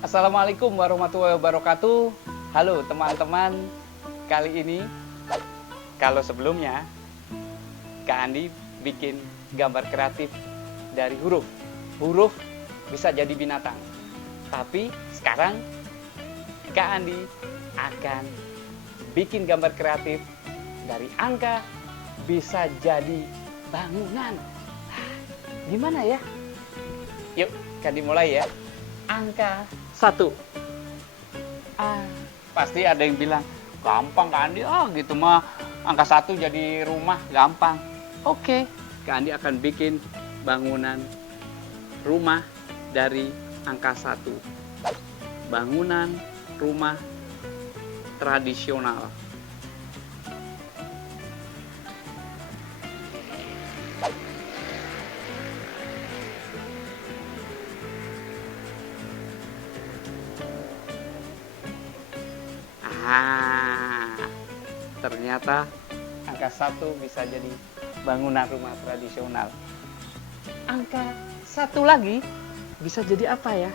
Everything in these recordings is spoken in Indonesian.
Assalamualaikum warahmatullahi wabarakatuh. Halo teman-teman. Kali ini, kalau sebelumnya Kak Andi bikin gambar kreatif dari huruf. Huruf bisa jadi binatang. Tapi sekarang Kak Andi akan bikin gambar kreatif dari angka bisa jadi bangunan. Gimana ya? Yuk, Kak Andi mulai ya. Angka 1. Pasti ada yang bilang, gampang Kak Andi, gitu mah angka 1 jadi rumah, gampang. Oke, Kak Andi akan bikin bangunan rumah dari angka 1. Bangunan rumah tradisional. Ternyata angka 1 bisa jadi bangunan rumah tradisional. Angka 1 lagi bisa jadi apa ya?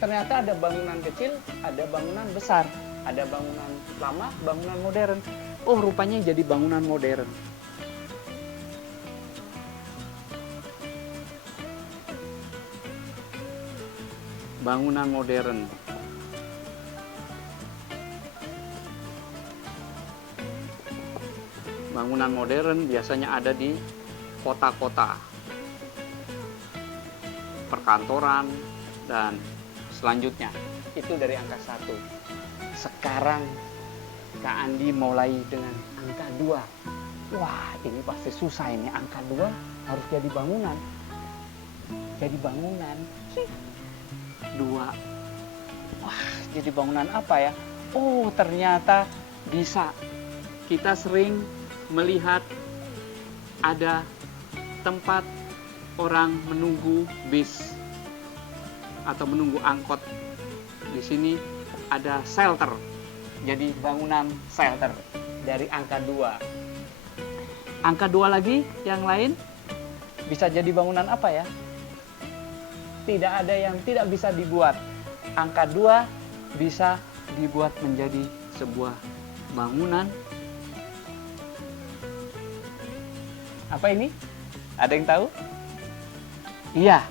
Ternyata ada bangunan kecil, ada bangunan besar, ada bangunan lama, bangunan modern. Oh, rupanya jadi bangunan modern. Bangunan modern. Bangunan modern biasanya ada di kota-kota, perkantoran, dan selanjutnya. Itu dari angka 1. Sekarang Kak Andi mulai dengan angka 2. Wah, ini pasti susah ini. Angka 2 harus jadi bangunan. Jadi bangunan. 2. Wah, jadi bangunan apa ya? Oh, ternyata bisa. Kita sering melihat ada tempat orang menunggu bis atau menunggu angkot. Di sini ada shelter. Jadi bangunan shelter dari angka 2. Angka 2 lagi yang lain bisa jadi bangunan apa ya? Tidak ada yang tidak bisa dibuat. Angka 2 bisa dibuat menjadi sebuah bangunan. Apa ini? Ada yang tahu? Iya,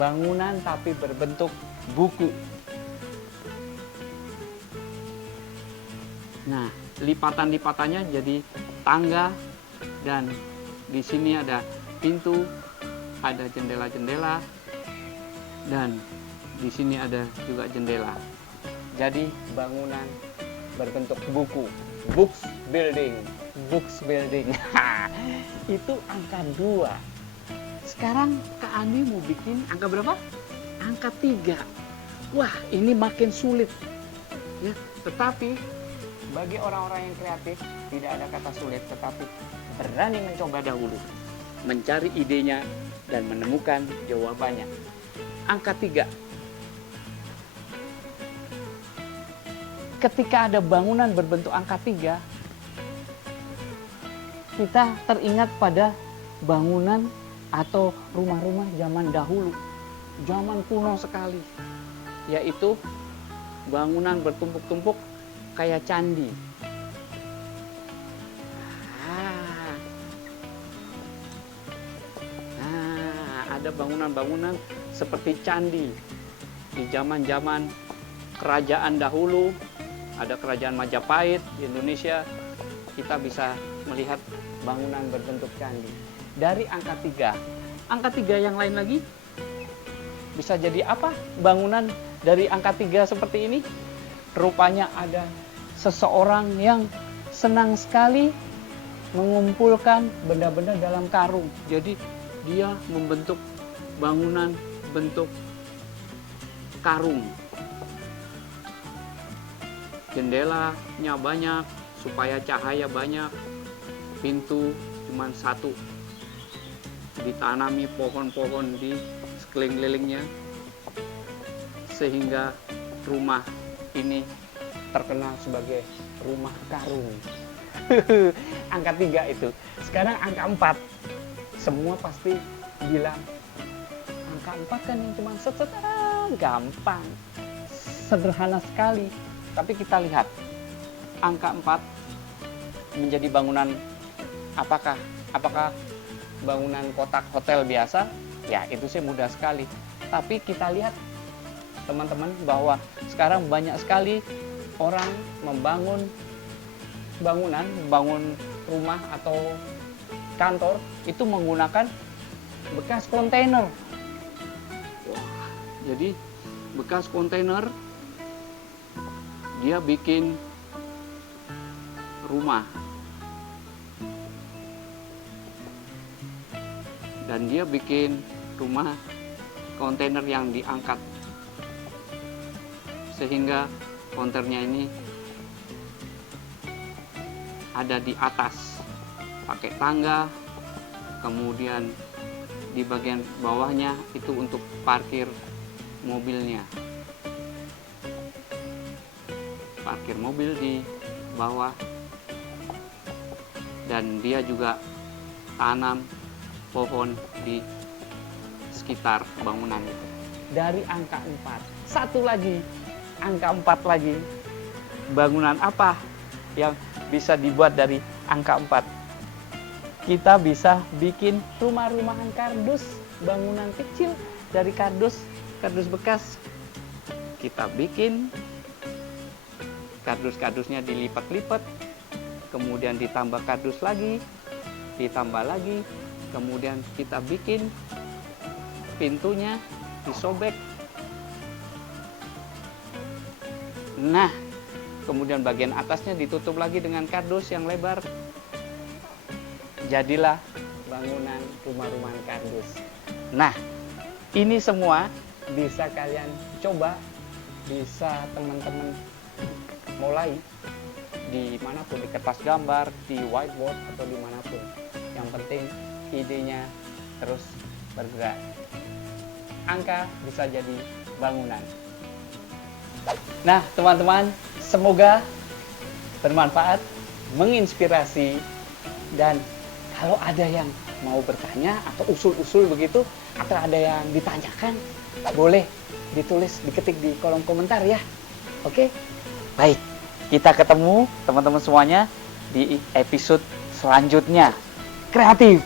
bangunan tapi berbentuk buku. Nah, lipatan-lipatannya jadi tangga, dan di sini ada pintu, ada jendela-jendela, dan di sini ada juga jendela. Jadi bangunan berbentuk buku, books building. Itu angka 2. Sekarang Kak Andi mau bikin angka berapa? Angka 3. Wah, ini makin sulit ya. Tetapi bagi orang-orang yang kreatif tidak ada kata sulit, tetapi berani mencoba dahulu, mencari idenya dan menemukan jawabannya. Angka 3. Ketika ada bangunan berbentuk angka 3, kita teringat pada bangunan atau rumah-rumah zaman dahulu, zaman kuno sekali, yaitu bangunan bertumpuk-tumpuk kayak candi. Ada bangunan-bangunan seperti candi di zaman-zaman kerajaan dahulu. Ada kerajaan Majapahit di Indonesia, kita bisa melihat bangunan berbentuk candi. Dari angka 3. Angka 3 yang lain lagi bisa jadi apa? Bangunan dari angka 3 seperti ini. Rupanya ada seseorang yang senang sekali mengumpulkan benda-benda dalam karung. Jadi dia membentuk bangunan bentuk karung. Jendelanya banyak supaya cahaya banyak. Pintu cuma 1. Ditanami pohon-pohon di sekeliling-kelilingnya sehingga rumah ini terkenal sebagai rumah karung. Angka 3 itu. Sekarang angka 4. Semua pasti bilang angka 4 kan yang cuma gampang, sederhana sekali. Tapi kita lihat angka 4 menjadi bangunan apakah bangunan kotak hotel biasa? Ya, itu sih mudah sekali. Tapi kita lihat teman-teman bahwa sekarang banyak sekali orang membangun rumah atau kantor itu menggunakan bekas kontainer. Wah, jadi bekas kontainer dia bikin rumah. Dan dia bikin rumah kontainer yang diangkat. Sehingga kontainernya ini ada di atas pakai tangga, kemudian di bagian bawahnya itu untuk parkir mobilnya. Parkir mobil di bawah, dan dia juga tanam pohon di sekitar bangunan itu. Dari angka 4, satu lagi, angka 4 lagi. Bangunan apa yang bisa dibuat dari angka 4? Kita bisa bikin rumah-rumahan kardus, bangunan kecil dari kardus bekas. Kita bikin kardus-kardusnya dilipat-lipat, kemudian ditambah kardus lagi, ditambah lagi, kemudian kita bikin pintunya disobek. Nah, kemudian bagian atasnya ditutup lagi dengan kardus yang lebar. Jadilah bangunan rumah-rumahan kardus. Nah, ini semua bisa kalian coba, bisa teman-teman mulai dimanapun, di kertas gambar, di whiteboard, atau dimanapun. Yang penting idenya terus bergerak. Angka bisa jadi bangunan. Nah, teman-teman, semoga bermanfaat, menginspirasi, dan kalau ada yang mau bertanya atau usul-usul begitu, atau ada yang ditanyakan, boleh ditulis, diketik di kolom komentar ya. Oke? Baik, kita ketemu teman-teman semuanya di episode selanjutnya. Kreatif!